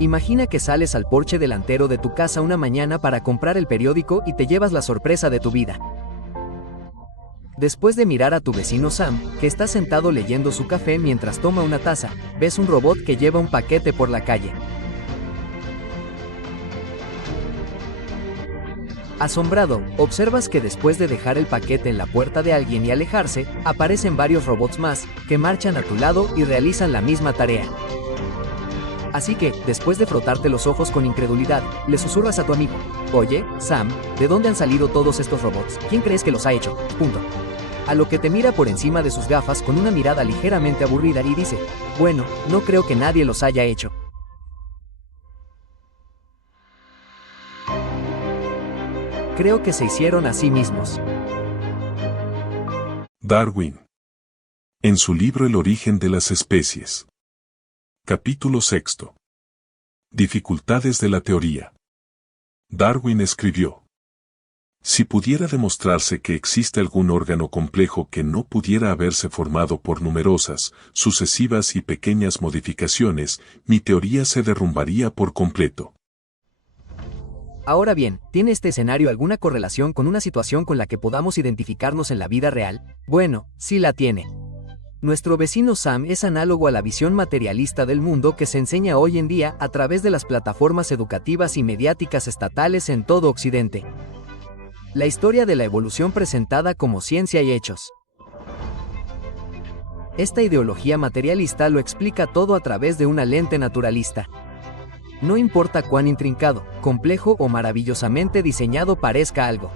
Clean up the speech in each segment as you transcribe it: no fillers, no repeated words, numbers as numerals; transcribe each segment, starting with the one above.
Imagina que sales al porche delantero de tu casa una mañana para comprar el periódico y te llevas la sorpresa de tu vida. Después de mirar a tu vecino Sam, que está sentado leyendo su café mientras toma una taza, ves un robot que lleva un paquete por la calle. Asombrado, observas que después de dejar el paquete en la puerta de alguien y alejarse, aparecen varios robots más, que marchan a tu lado y realizan la misma tarea. Así que, después de frotarte los ojos con incredulidad, le susurras a tu amigo: «Oye, Sam, ¿de dónde han salido todos estos robots? ¿Quién crees que los ha hecho?». A lo que te mira por encima de sus gafas con una mirada ligeramente aburrida y dice: «Bueno, no creo que nadie los haya hecho. Creo que se hicieron a sí mismos». Darwin. En su libro El origen de las especies. Capítulo 6. Dificultades de la teoría. Darwin escribió: si pudiera demostrarse que existe algún órgano complejo que no pudiera haberse formado por numerosas, sucesivas y pequeñas modificaciones, mi teoría se derrumbaría por completo. Ahora bien, ¿tiene este escenario alguna correlación con una situación con la que podamos identificarnos en la vida real? Bueno, sí la tiene. Nuestro vecino Sam es análogo a la visión materialista del mundo que se enseña hoy en día a través de las plataformas educativas y mediáticas estatales en todo Occidente. La historia de la evolución presentada como ciencia y hechos. Esta ideología materialista lo explica todo a través de una lente naturalista. No importa cuán intrincado, complejo o maravillosamente diseñado parezca algo.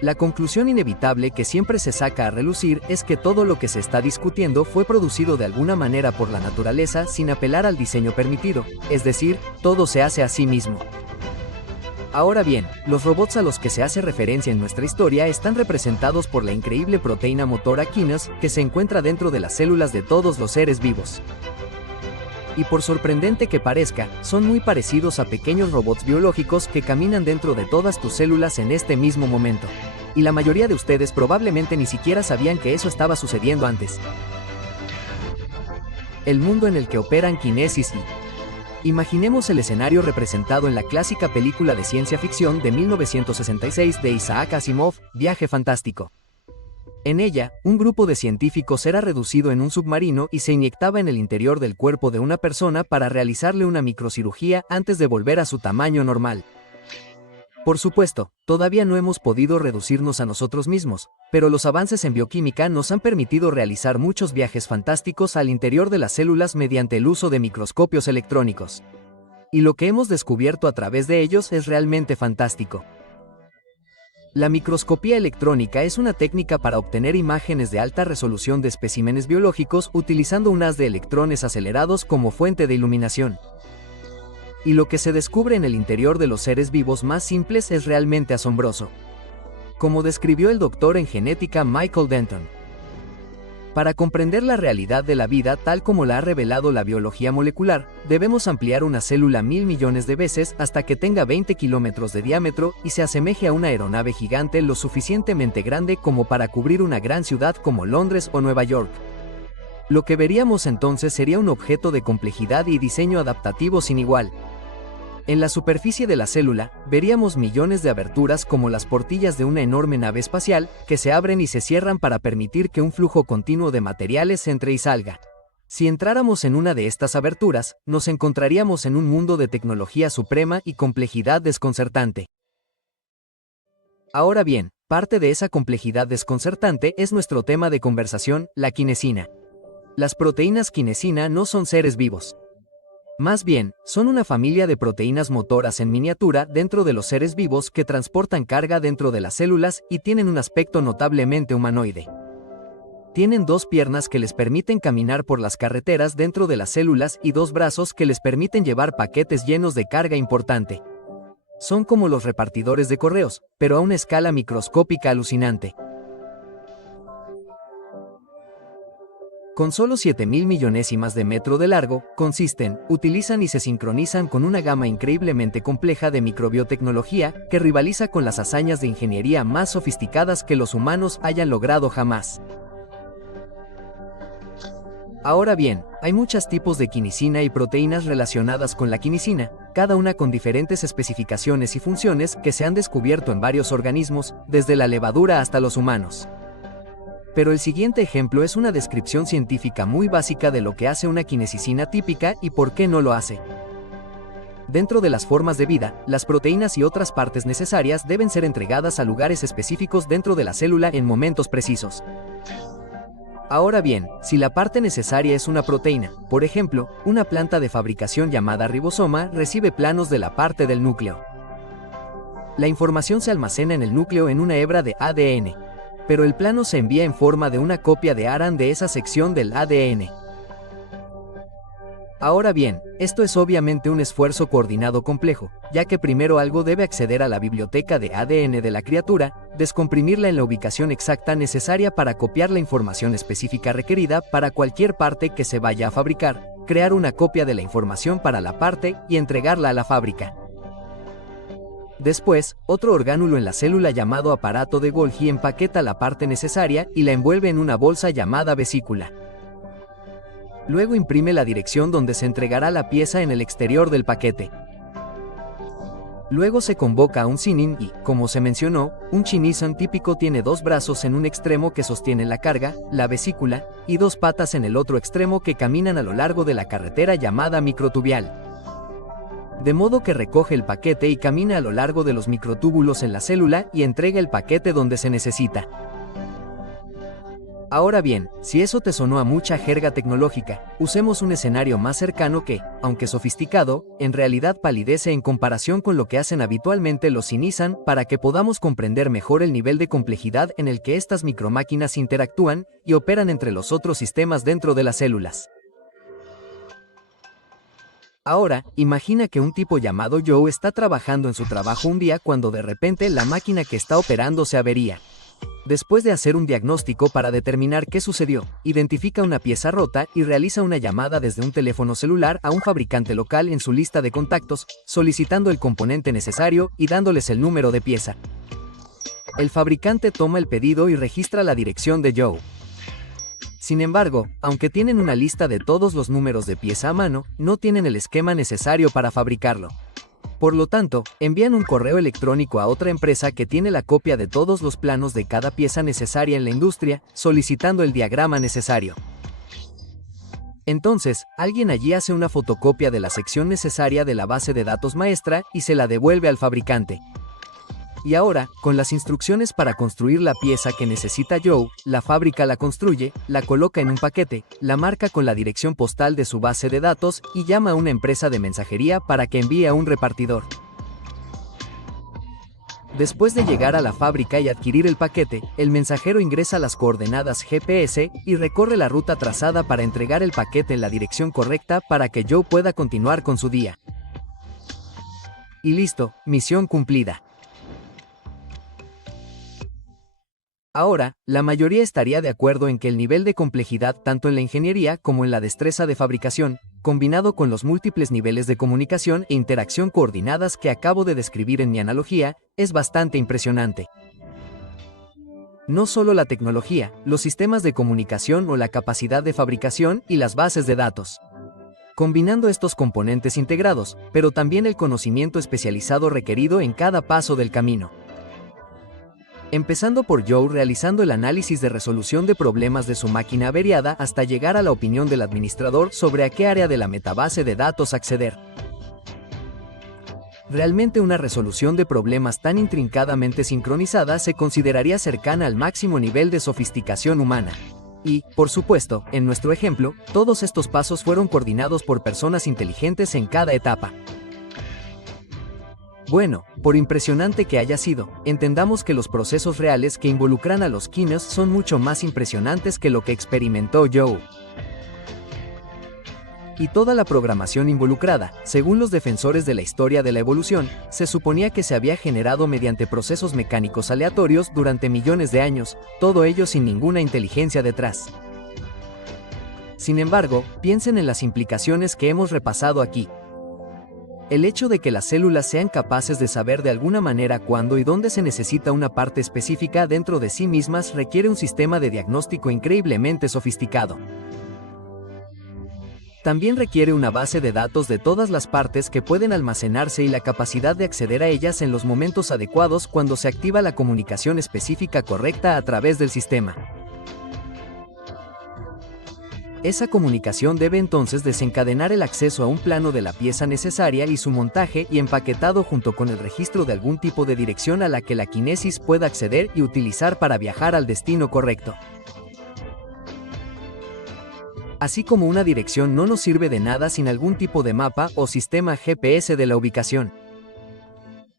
La conclusión inevitable que siempre se saca a relucir es que todo lo que se está discutiendo fue producido de alguna manera por la naturaleza sin apelar al diseño permitido, es decir, todo se hace a sí mismo. Ahora bien, los robots a los que se hace referencia en nuestra historia están representados por la increíble proteína motora Kinase que se encuentra dentro de las células de todos los seres vivos. Y por sorprendente que parezca, son muy parecidos a pequeños robots biológicos que caminan dentro de todas tus células en este mismo momento. Y la mayoría de ustedes probablemente ni siquiera sabían que eso estaba sucediendo antes. El mundo en el que operan Kinesis y... Imaginemos el escenario representado en la clásica película de ciencia ficción de 1966 de Isaac Asimov, Viaje Fantástico. En ella, un grupo de científicos era reducido en un submarino y se inyectaba en el interior del cuerpo de una persona para realizarle una microcirugía antes de volver a su tamaño normal. Por supuesto, todavía no hemos podido reducirnos a nosotros mismos, pero los avances en bioquímica nos han permitido realizar muchos viajes fantásticos al interior de las células mediante el uso de microscopios electrónicos. Y lo que hemos descubierto a través de ellos es realmente fantástico. La microscopía electrónica es una técnica para obtener imágenes de alta resolución de especímenes biológicos utilizando un haz de electrones acelerados como fuente de iluminación. Y lo que se descubre en el interior de los seres vivos más simples es realmente asombroso. Como describió el doctor en genética Michael Denton. Para comprender la realidad de la vida tal como la ha revelado la biología molecular, debemos ampliar una célula 1000 millones de veces hasta que tenga 20 kilómetros de diámetro y se asemeje a una aeronave gigante lo suficientemente grande como para cubrir una gran ciudad como Londres o Nueva York. Lo que veríamos entonces sería un objeto de complejidad y diseño adaptativo sin igual. En la superficie de la célula, veríamos millones de aberturas como las portillas de una enorme nave espacial, que se abren y se cierran para permitir que un flujo continuo de materiales entre y salga. Si entráramos en una de estas aberturas, nos encontraríamos en un mundo de tecnología suprema y complejidad desconcertante. Ahora bien, parte de esa complejidad desconcertante es nuestro tema de conversación, la kinesina. Las proteínas kinesina no son seres vivos. Más bien, son una familia de proteínas motoras en miniatura dentro de los seres vivos que transportan carga dentro de las células y tienen un aspecto notablemente humanoide. Tienen 2 piernas que les permiten caminar por las carreteras dentro de las células y 2 brazos que les permiten llevar paquetes llenos de carga importante. Son como los repartidores de correos, pero a una escala microscópica alucinante. Con solo 7.000 millonésimas de metro de largo, consisten, utilizan y se sincronizan con una gama increíblemente compleja de microbiotecnología que rivaliza con las hazañas de ingeniería más sofisticadas que los humanos hayan logrado jamás. Ahora bien, hay muchos tipos de quinosina y proteínas relacionadas con la quinosina, cada una con diferentes especificaciones y funciones que se han descubierto en varios organismos, desde la levadura hasta los humanos. Pero el siguiente ejemplo es una descripción científica muy básica de lo que hace una quinesicina típica y por qué no lo hace. Dentro de las formas de vida, las proteínas y otras partes necesarias deben ser entregadas a lugares específicos dentro de la célula en momentos precisos. Ahora bien, si la parte necesaria es una proteína, por ejemplo, una planta de fabricación llamada ribosoma recibe planos de la parte del núcleo. La información se almacena en el núcleo en una hebra de ADN, pero el plano se envía en forma de una copia de ARN de esa sección del ADN. Ahora bien, esto es obviamente un esfuerzo coordinado complejo, ya que primero algo debe acceder a la biblioteca de ADN de la criatura, descomprimirla en la ubicación exacta necesaria para copiar la información específica requerida para cualquier parte que se vaya a fabricar, crear una copia de la información para la parte y entregarla a la fábrica. Después, otro orgánulo en la célula llamado aparato de Golgi empaqueta la parte necesaria y la envuelve en una bolsa llamada vesícula. Luego imprime la dirección donde se entregará la pieza en el exterior del paquete. Luego se convoca a un signing y, como se mencionó, un kineson típico tiene dos brazos en un extremo que sostienen la carga, la vesícula, y dos patas en el otro extremo que caminan a lo largo de la carretera llamada microtubial. De modo que recoge el paquete y camina a lo largo de los microtúbulos en la célula y entrega el paquete donde se necesita. Ahora bien, si eso te sonó a mucha jerga tecnológica, usemos un escenario más cercano que, aunque sofisticado, en realidad palidece en comparación con lo que hacen habitualmente los kineson para que podamos comprender mejor el nivel de complejidad en el que estas micromáquinas interactúan y operan entre los otros sistemas dentro de las células. Ahora, imagina que un tipo llamado Joe está trabajando en su trabajo un día cuando de repente la máquina que está operando se avería. Después de hacer un diagnóstico para determinar qué sucedió, identifica una pieza rota y realiza una llamada desde un teléfono celular a un fabricante local en su lista de contactos, solicitando el componente necesario y dándoles el número de pieza. El fabricante toma el pedido y registra la dirección de Joe. Sin embargo, aunque tienen una lista de todos los números de pieza a mano, no tienen el esquema necesario para fabricarlo. Por lo tanto, envían un correo electrónico a otra empresa que tiene la copia de todos los planos de cada pieza necesaria en la industria, solicitando el diagrama necesario. Entonces, alguien allí hace una fotocopia de la sección necesaria de la base de datos maestra y se la devuelve al fabricante. Y ahora, con las instrucciones para construir la pieza que necesita Joe, la fábrica la construye, la coloca en un paquete, la marca con la dirección postal de su base de datos y llama a una empresa de mensajería para que envíe a un repartidor. Después de llegar a la fábrica y adquirir el paquete, el mensajero ingresa las coordenadas GPS y recorre la ruta trazada para entregar el paquete en la dirección correcta para que Joe pueda continuar con su día. Y listo, misión cumplida. Ahora, la mayoría estaría de acuerdo en que el nivel de complejidad tanto en la ingeniería como en la destreza de fabricación, combinado con los múltiples niveles de comunicación e interacción coordinadas que acabo de describir en mi analogía, es bastante impresionante. No solo la tecnología, los sistemas de comunicación o la capacidad de fabricación y las bases de datos. Combinando estos componentes integrados, pero también el conocimiento especializado requerido en cada paso del camino. Empezando por Joe realizando el análisis de resolución de problemas de su máquina averiada hasta llegar a la opinión del administrador sobre a qué área de la metabase de datos acceder. Realmente una resolución de problemas tan intrincadamente sincronizada se consideraría cercana al máximo nivel de sofisticación humana. Y, por supuesto, en nuestro ejemplo, todos estos pasos fueron coordinados por personas inteligentes en cada etapa. Bueno, por impresionante que haya sido, entendamos que los procesos reales que involucran a los kinos son mucho más impresionantes que lo que experimentó Joe. Y toda la programación involucrada, según los defensores de la historia de la evolución, se suponía que se había generado mediante procesos mecánicos aleatorios durante millones de años, todo ello sin ninguna inteligencia detrás. Sin embargo, piensen en las implicaciones que hemos repasado aquí. El hecho de que las células sean capaces de saber de alguna manera cuándo y dónde se necesita una parte específica dentro de sí mismas requiere un sistema de diagnóstico increíblemente sofisticado. También requiere una base de datos de todas las partes que pueden almacenarse y la capacidad de acceder a ellas en los momentos adecuados cuando se activa la comunicación específica correcta a través del sistema. Esa comunicación debe entonces desencadenar el acceso a un plano de la pieza necesaria y su montaje y empaquetado junto con el registro de algún tipo de dirección a la que la Kinesis pueda acceder y utilizar para viajar al destino correcto. Así como una dirección no nos sirve de nada sin algún tipo de mapa o sistema GPS de la ubicación.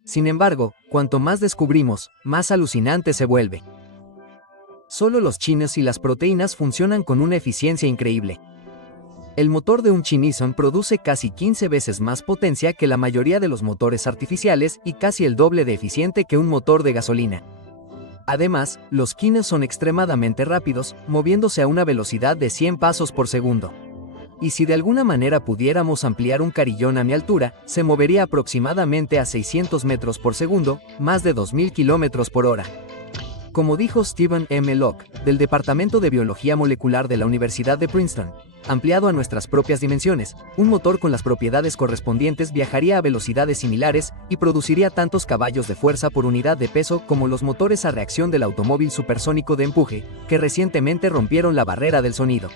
Sin embargo, cuanto más descubrimos, más alucinante se vuelve. Solo los chinos y las proteínas funcionan con una eficiencia increíble. El motor de un Chinison produce casi 15 veces más potencia que la mayoría de los motores artificiales y casi el doble de eficiente que un motor de gasolina. Además, los Kinos son extremadamente rápidos, moviéndose a una velocidad de 100 pasos por segundo. Y si de alguna manera pudiéramos ampliar un carillón a mi altura, se movería aproximadamente a 600 metros por segundo, más de 2000 kilómetros por hora. Como dijo Stephen M. Locke, del Departamento de Biología Molecular de la Universidad de Princeton, ampliado a nuestras propias dimensiones, un motor con las propiedades correspondientes viajaría a velocidades similares y produciría tantos caballos de fuerza por unidad de peso como los motores a reacción del automóvil supersónico de empuje, que recientemente rompieron la barrera del sonido.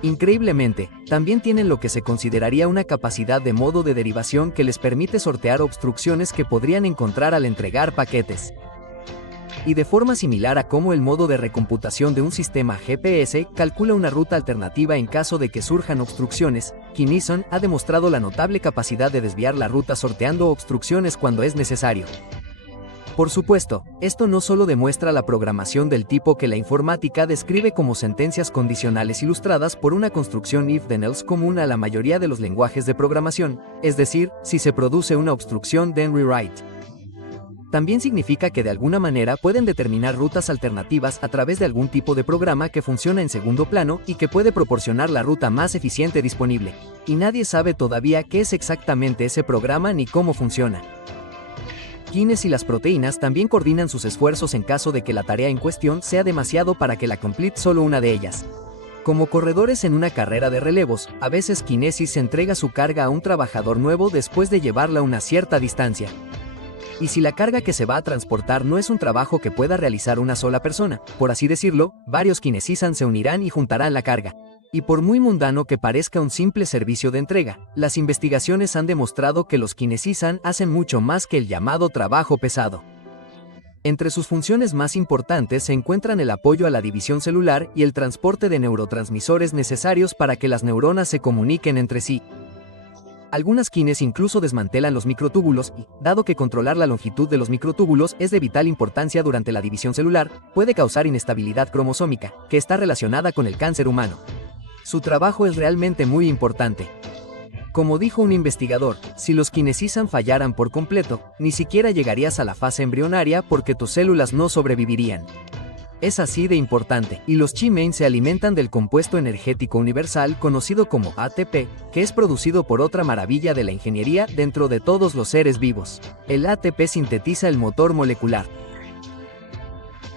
Increíblemente, también tienen lo que se consideraría una capacidad de modo de derivación que les permite sortear obstrucciones que podrían encontrar al entregar paquetes. Y de forma similar a cómo el modo de recomputación de un sistema GPS calcula una ruta alternativa en caso de que surjan obstrucciones, Kinison ha demostrado la notable capacidad de desviar la ruta sorteando obstrucciones cuando es necesario. Por supuesto, esto no solo demuestra la programación del tipo que la informática describe como sentencias condicionales ilustradas por una construcción if-then-else común a la mayoría de los lenguajes de programación, es decir, si se produce una obstrucción, then rewrite. También significa que de alguna manera pueden determinar rutas alternativas a través de algún tipo de programa que funciona en segundo plano y que puede proporcionar la ruta más eficiente disponible. Y nadie sabe todavía qué es exactamente ese programa ni cómo funciona. Kines y las proteínas también coordinan sus esfuerzos en caso de que la tarea en cuestión sea demasiado para que la complete solo una de ellas. Como corredores en una carrera de relevos, a veces Kinesis entrega su carga a un trabajador nuevo después de llevarla una cierta distancia. Y si la carga que se va a transportar no es un trabajo que pueda realizar una sola persona, por así decirlo, varios Kinesisan se unirán y juntarán la carga. Y por muy mundano que parezca un simple servicio de entrega, las investigaciones han demostrado que los Kinesisan hacen mucho más que el llamado trabajo pesado. Entre sus funciones más importantes se encuentran el apoyo a la división celular y el transporte de neurotransmisores necesarios para que las neuronas se comuniquen entre sí. Algunas kines incluso desmantelan los microtúbulos y, dado que controlar la longitud de los microtúbulos es de vital importancia durante la división celular, puede causar inestabilidad cromosómica, que está relacionada con el cáncer humano. Su trabajo es realmente muy importante. Como dijo un investigador, si los Kinesisan fallaran por completo, ni siquiera llegarías a la fase embrionaria porque tus células no sobrevivirían. Es así de importante, y los Chi-Main se alimentan del compuesto energético universal conocido como ATP, que es producido por otra maravilla de la ingeniería dentro de todos los seres vivos. El ATP sintetiza el motor molecular.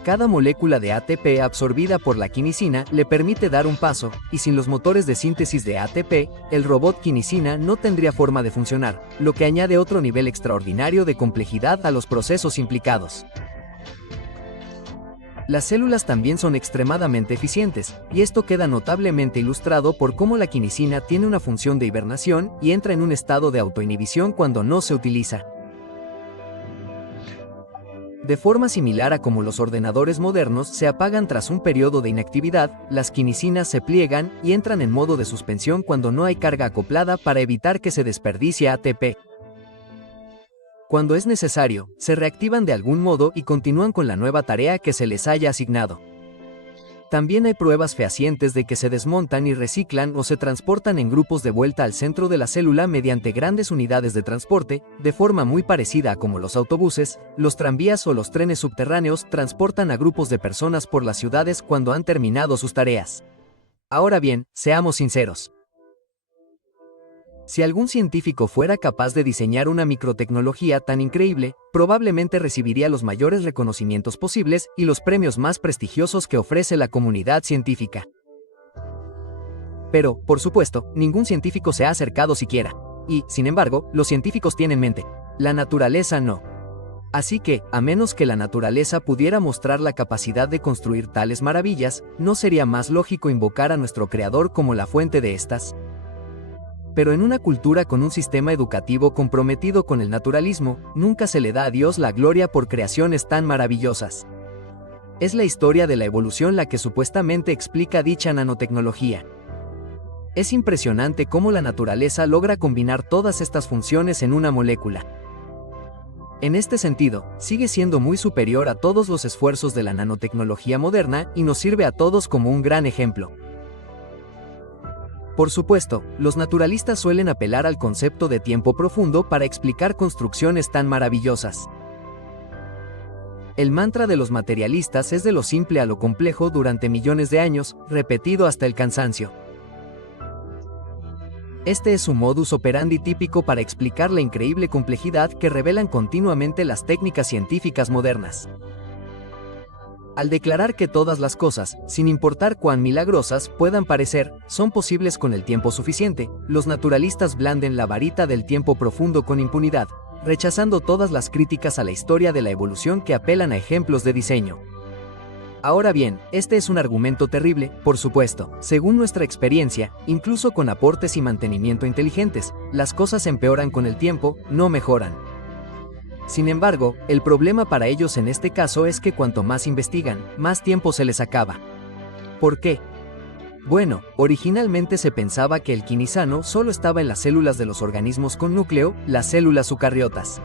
Cada molécula de ATP absorbida por la quinisina le permite dar un paso, y sin los motores de síntesis de ATP, el robot quinisina no tendría forma de funcionar, lo que añade otro nivel extraordinario de complejidad a los procesos implicados. Las células también son extremadamente eficientes, y esto queda notablemente ilustrado por cómo la quinisina tiene una función de hibernación y entra en un estado de autoinhibición cuando no se utiliza. De forma similar a como los ordenadores modernos se apagan tras un periodo de inactividad, las quinisinas se pliegan y entran en modo de suspensión cuando no hay carga acoplada para evitar que se desperdicie ATP. Cuando es necesario, se reactivan de algún modo y continúan con la nueva tarea que se les haya asignado. También hay pruebas fehacientes de que se desmontan y reciclan o se transportan en grupos de vuelta al centro de la célula mediante grandes unidades de transporte, de forma muy parecida a como los autobuses, los tranvías o los trenes subterráneos transportan a grupos de personas por las ciudades cuando han terminado sus tareas. Ahora bien, seamos sinceros. Si algún científico fuera capaz de diseñar una microtecnología tan increíble, probablemente recibiría los mayores reconocimientos posibles y los premios más prestigiosos que ofrece la comunidad científica. Pero, por supuesto, ningún científico se ha acercado siquiera. Y, sin embargo, los científicos tienen mente. La naturaleza no. Así que, a menos que la naturaleza pudiera mostrar la capacidad de construir tales maravillas, ¿no sería más lógico invocar a nuestro Creador como la fuente de estas? Pero en una cultura con un sistema educativo comprometido con el naturalismo, nunca se le da a Dios la gloria por creaciones tan maravillosas. Es la historia de la evolución la que supuestamente explica dicha nanotecnología. Es impresionante cómo la naturaleza logra combinar todas estas funciones en una molécula. En este sentido, sigue siendo muy superior a todos los esfuerzos de la nanotecnología moderna y nos sirve a todos como un gran ejemplo. Por supuesto, los naturalistas suelen apelar al concepto de tiempo profundo para explicar construcciones tan maravillosas. El mantra de los materialistas es de lo simple a lo complejo durante millones de años, repetido hasta el cansancio. Este es su modus operandi típico para explicar la increíble complejidad que revelan continuamente las técnicas científicas modernas. Al declarar que todas las cosas, sin importar cuán milagrosas puedan parecer, son posibles con el tiempo suficiente, los naturalistas blanden la varita del tiempo profundo con impunidad, rechazando todas las críticas a la historia de la evolución que apelan a ejemplos de diseño. Ahora bien, este es un argumento terrible, por supuesto. Según nuestra experiencia, incluso con aportes y mantenimiento inteligentes, las cosas empeoran con el tiempo, no mejoran. Sin embargo, el problema para ellos en este caso es que cuanto más investigan, más tiempo se les acaba. ¿Por qué? Bueno, originalmente se pensaba que el quinisano solo estaba en las células de los organismos con núcleo, las células eucariotas.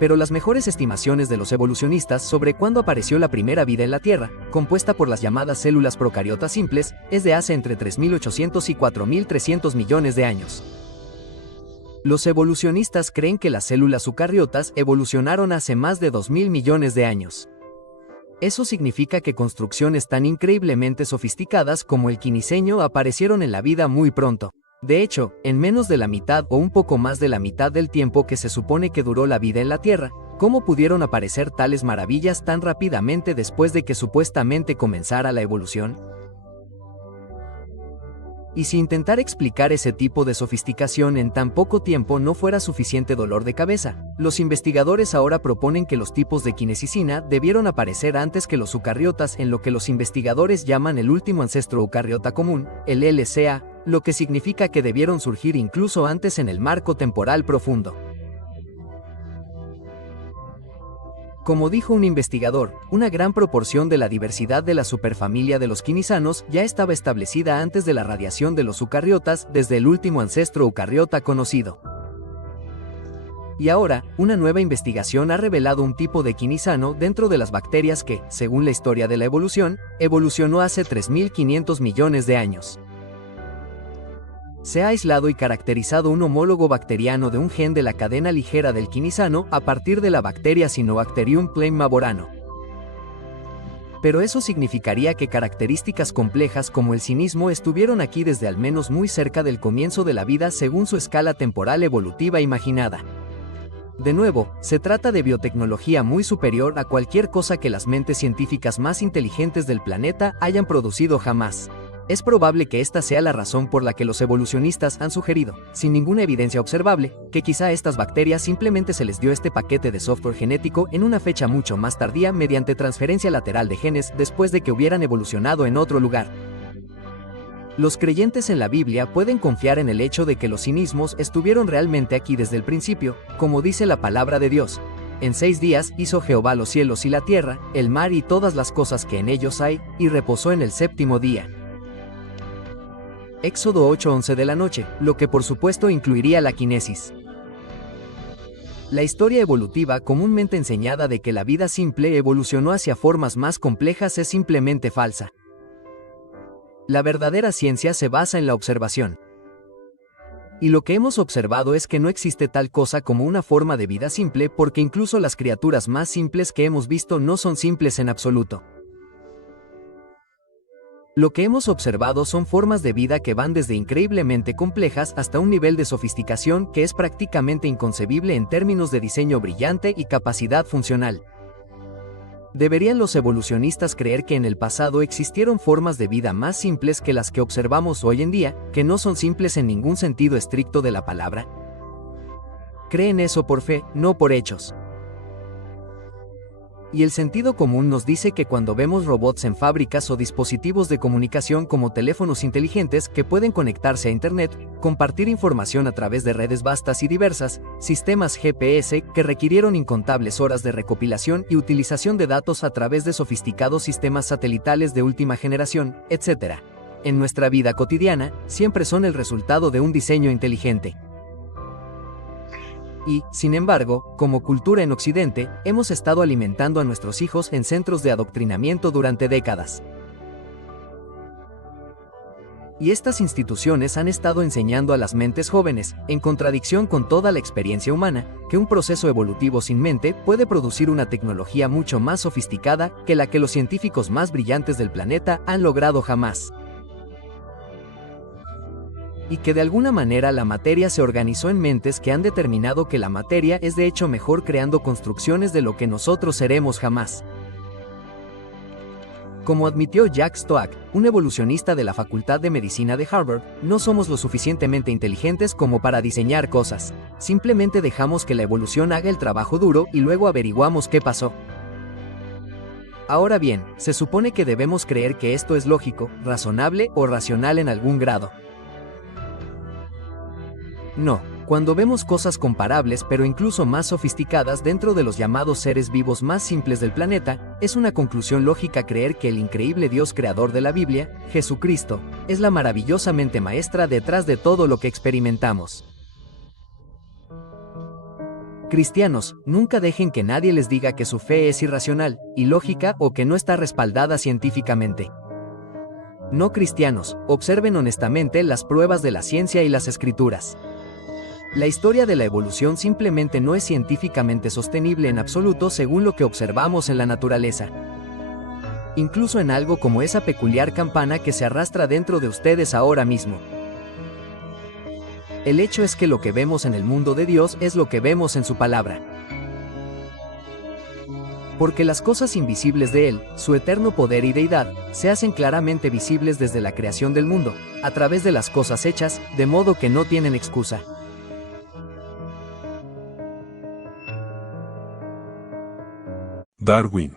Pero las mejores estimaciones de los evolucionistas sobre cuándo apareció la primera vida en la Tierra, compuesta por las llamadas células procariotas simples, es de hace entre 3.800 y 4.300 millones de años. Los evolucionistas creen que las células eucariotas evolucionaron hace más de 2.000 millones de años. Eso significa que construcciones tan increíblemente sofisticadas como el quiniseño aparecieron en la vida muy pronto. De hecho, en menos de la mitad o un poco más de la mitad del tiempo que se supone que duró la vida en la Tierra, ¿cómo pudieron aparecer tales maravillas tan rápidamente después de que supuestamente comenzara la evolución? Y si intentar explicar ese tipo de sofisticación en tan poco tiempo no fuera suficiente dolor de cabeza, los investigadores ahora proponen que los tipos de quinesicina debieron aparecer antes que los eucariotas en lo que los investigadores llaman el último ancestro eucariota común, el LCA, lo que significa que debieron surgir incluso antes en el marco temporal profundo. Como dijo un investigador, una gran proporción de la diversidad de la superfamilia de los quinisanos ya estaba establecida antes de la radiación de los eucariotas desde el último ancestro eucariota conocido. Y ahora, una nueva investigación ha revelado un tipo de quinisano dentro de las bacterias que, según la historia de la evolución, evolucionó hace 3.500 millones de años. Se ha aislado y caracterizado un homólogo bacteriano de un gen de la cadena ligera del quinisano a partir de la bacteria Cyanobacterium plain-maborano. Pero eso significaría que características complejas como el cinismo estuvieron aquí desde al menos muy cerca del comienzo de la vida según su escala temporal evolutiva imaginada. De nuevo, se trata de biotecnología muy superior a cualquier cosa que las mentes científicas más inteligentes del planeta hayan producido jamás. Es probable que esta sea la razón por la que los evolucionistas han sugerido, sin ninguna evidencia observable, que quizá a estas bacterias simplemente se les dio este paquete de software genético en una fecha mucho más tardía mediante transferencia lateral de genes después de que hubieran evolucionado en otro lugar. Los creyentes en la Biblia pueden confiar en el hecho de que los cinismos estuvieron realmente aquí desde el principio, como dice la palabra de Dios. En 6 días hizo Jehová los cielos y la tierra, el mar y todas las cosas que en ellos hay, y reposó en el séptimo día. Éxodo 8:11 de la noche, lo que por supuesto incluiría la quinesis. La historia evolutiva comúnmente enseñada de que la vida simple evolucionó hacia formas más complejas es simplemente falsa. La verdadera ciencia se basa en la observación. Y lo que hemos observado es que no existe tal cosa como una forma de vida simple porque incluso las criaturas más simples que hemos visto no son simples en absoluto. Lo que hemos observado son formas de vida que van desde increíblemente complejas hasta un nivel de sofisticación que es prácticamente inconcebible en términos de diseño brillante y capacidad funcional. ¿Deberían los evolucionistas creer que en el pasado existieron formas de vida más simples que las que observamos hoy en día, que no son simples en ningún sentido estricto de la palabra? Creen eso por fe, no por hechos. Y el sentido común nos dice que cuando vemos robots en fábricas o dispositivos de comunicación como teléfonos inteligentes que pueden conectarse a Internet, compartir información a través de redes vastas y diversas, sistemas GPS que requirieron incontables horas de recopilación y utilización de datos a través de sofisticados sistemas satelitales de última generación, etc. En nuestra vida cotidiana, siempre son el resultado de un diseño inteligente. Y, sin embargo, como cultura en Occidente, hemos estado alimentando a nuestros hijos en centros de adoctrinamiento durante décadas. Y estas instituciones han estado enseñando a las mentes jóvenes, en contradicción con toda la experiencia humana, que un proceso evolutivo sin mente puede producir una tecnología mucho más sofisticada que la que los científicos más brillantes del planeta han logrado jamás. Y que de alguna manera la materia se organizó en mentes que han determinado que la materia es de hecho mejor creando construcciones de lo que nosotros seremos jamás. Como admitió Jack Stoack, un evolucionista de la Facultad de Medicina de Harvard, no somos lo suficientemente inteligentes como para diseñar cosas, simplemente dejamos que la evolución haga el trabajo duro y luego averiguamos qué pasó. Ahora bien, se supone que debemos creer que esto es lógico, razonable o racional en algún grado. No, cuando vemos cosas comparables pero incluso más sofisticadas dentro de los llamados seres vivos más simples del planeta, es una conclusión lógica creer que el increíble Dios creador de la Biblia, Jesucristo, es la maravillosa mente maestra detrás de todo lo que experimentamos. Cristianos, nunca dejen que nadie les diga que su fe es irracional, ilógica o que no está respaldada científicamente. No cristianos, observen honestamente las pruebas de la ciencia y las escrituras. La historia de la evolución simplemente no es científicamente sostenible en absoluto según lo que observamos en la naturaleza. Incluso en algo como esa peculiar campana que se arrastra dentro de ustedes ahora mismo. El hecho es que lo que vemos en el mundo de Dios es lo que vemos en su palabra. Porque las cosas invisibles de Él, su eterno poder y deidad, se hacen claramente visibles desde la creación del mundo, a través de las cosas hechas, de modo que no tienen excusa. Darwin.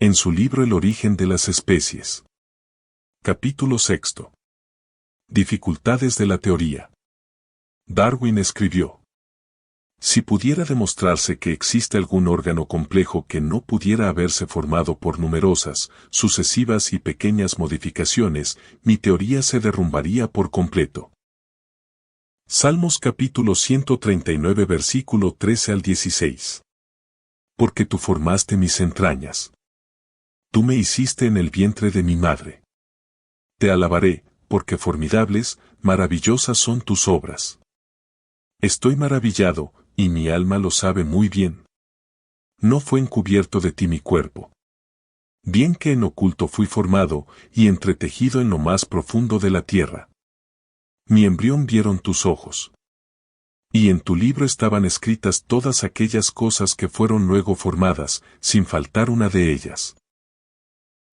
En su libro El origen de las especies. Capítulo 6. Dificultades de la teoría. Darwin escribió: si pudiera demostrarse que existe algún órgano complejo que no pudiera haberse formado por numerosas, sucesivas y pequeñas modificaciones, mi teoría se derrumbaría por completo. Salmos capítulo 139 versículo 13 al 16. Porque tú formaste mis entrañas. Tú me hiciste en el vientre de mi madre. Te alabaré, porque formidables, maravillosas son tus obras. Estoy maravillado, y mi alma lo sabe muy bien. No fue encubierto de ti mi cuerpo. Bien que en oculto fui formado, y entretejido en lo más profundo de la tierra. Mi embrión vieron tus ojos. Y en tu libro estaban escritas todas aquellas cosas que fueron luego formadas, sin faltar una de ellas.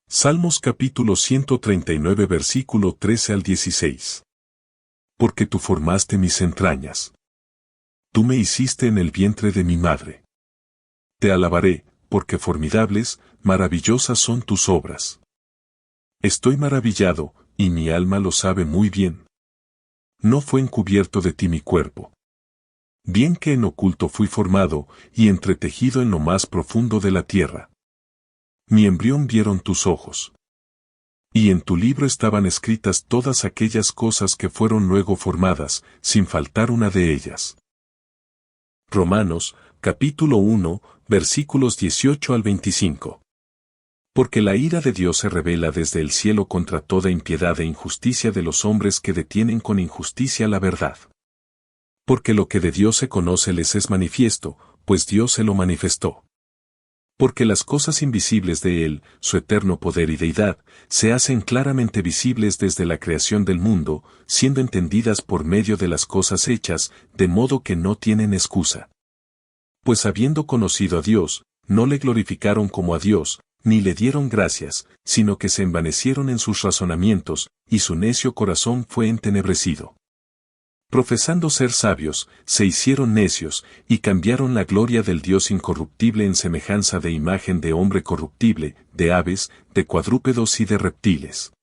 Salmos capítulo 139 versículo 13 al 16. Porque tú formaste mis entrañas. Tú me hiciste en el vientre de mi madre. Te alabaré, porque formidables, maravillosas son tus obras. Estoy maravillado, y mi alma lo sabe muy bien. No fue encubierto de ti mi cuerpo. Bien que en oculto fui formado, y entretejido en lo más profundo de la tierra. Mi embrión vieron tus ojos. Y en tu libro estaban escritas todas aquellas cosas que fueron luego formadas, sin faltar una de ellas. Romanos, capítulo 1, versículos 18 al 25. Porque la ira de Dios se revela desde el cielo contra toda impiedad e injusticia de los hombres que detienen con injusticia la verdad. Porque lo que de Dios se conoce les es manifiesto, pues Dios se lo manifestó. Porque las cosas invisibles de Él, su eterno poder y deidad, se hacen claramente visibles desde la creación del mundo, siendo entendidas por medio de las cosas hechas, de modo que no tienen excusa. Pues habiendo conocido a Dios, no le glorificaron como a Dios, ni le dieron gracias, sino que se envanecieron en sus razonamientos, y su necio corazón fue entenebrecido. Profesando ser sabios, se hicieron necios, y cambiaron la gloria del Dios incorruptible en semejanza de imagen de hombre corruptible, de aves, de cuadrúpedos y de reptiles.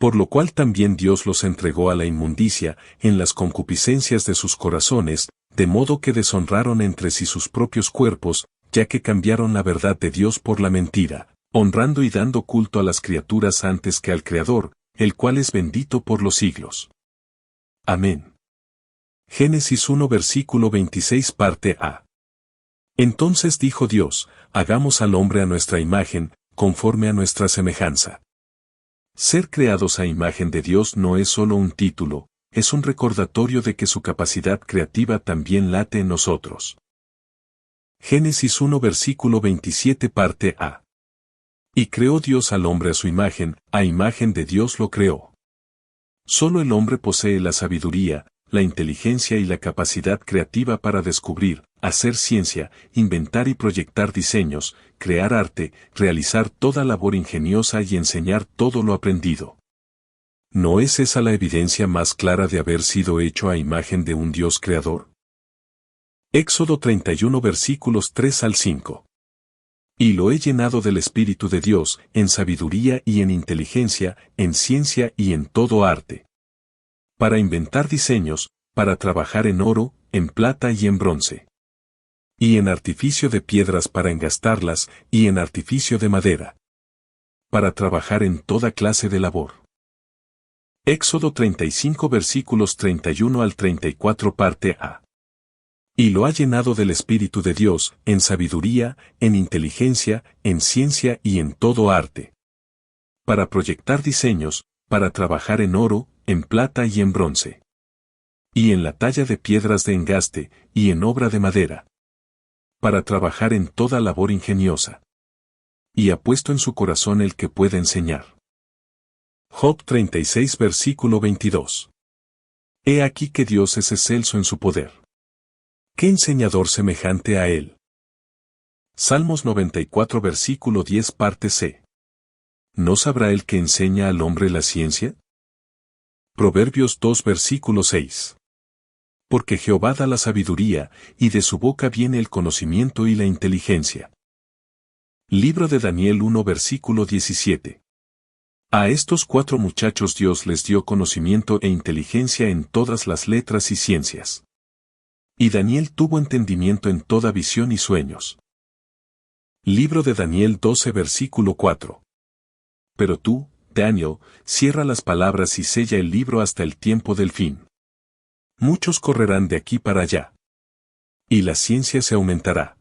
Por lo cual también Dios los entregó a la inmundicia, en las concupiscencias de sus corazones, de modo que deshonraron entre sí sus propios cuerpos, ya que cambiaron la verdad de Dios por la mentira, honrando y dando culto a las criaturas antes que al Creador, el cual es bendito por los siglos. Amén. Génesis 1 versículo 26 parte A. Entonces dijo Dios, hagamos al hombre a nuestra imagen, conforme a nuestra semejanza. Ser creados a imagen de Dios no es solo un título, es un recordatorio de que su capacidad creativa también late en nosotros. Génesis 1 versículo 27 parte A. Y creó Dios al hombre a su imagen de Dios lo creó. Solo el hombre posee la sabiduría, la inteligencia y la capacidad creativa para descubrir, hacer ciencia, inventar y proyectar diseños, crear arte, realizar toda labor ingeniosa y enseñar todo lo aprendido. ¿No es esa la evidencia más clara de haber sido hecho a imagen de un Dios creador? Éxodo 31 versículos 3 al 5. Y lo he llenado del Espíritu de Dios, en sabiduría y en inteligencia, en ciencia y en todo arte. Para inventar diseños, para trabajar en oro, en plata y en bronce. Y en artificio de piedras para engastarlas, y en artificio de madera. Para trabajar en toda clase de labor. Éxodo 35 versículos 31 al 34 parte A. Y lo ha llenado del Espíritu de Dios, en sabiduría, en inteligencia, en ciencia y en todo arte. Para proyectar diseños, para trabajar en oro, en plata y en bronce. Y en la talla de piedras de engaste, y en obra de madera. Para trabajar en toda labor ingeniosa. Y ha puesto en su corazón el que pueda enseñar. Job 36 versículo 22. He aquí que Dios es excelso en su poder. ¿Qué enseñador semejante a él? Salmos 94 versículo 10 parte C. ¿No sabrá el que enseña al hombre la ciencia? Proverbios 2 versículo 6. Porque Jehová da la sabiduría, y de su boca viene el conocimiento y la inteligencia. Libro de Daniel 1 versículo 17. A estos 4 muchachos Dios les dio conocimiento e inteligencia en todas las letras y ciencias. Y Daniel tuvo entendimiento en toda visión y sueños. Libro de Daniel 12 versículo 4. Pero tú, Daniel, cierra las palabras y sella el libro hasta el tiempo del fin. Muchos correrán de aquí para allá. Y la ciencia se aumentará.